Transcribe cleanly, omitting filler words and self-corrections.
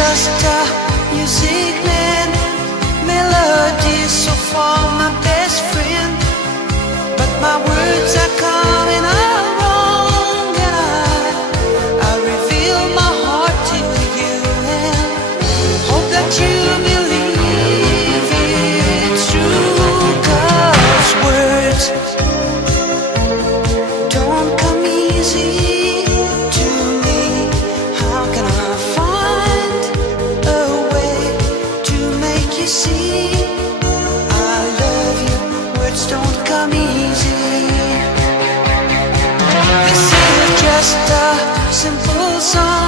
just a music man, melody so far my best friend, but my words are coming out wrong, and I reveal my heart to you and hope that you believe it's true, 'cause words don't come easy to me. How can I find a way to make you see I love you? Words don't come easy. This is just a simple song.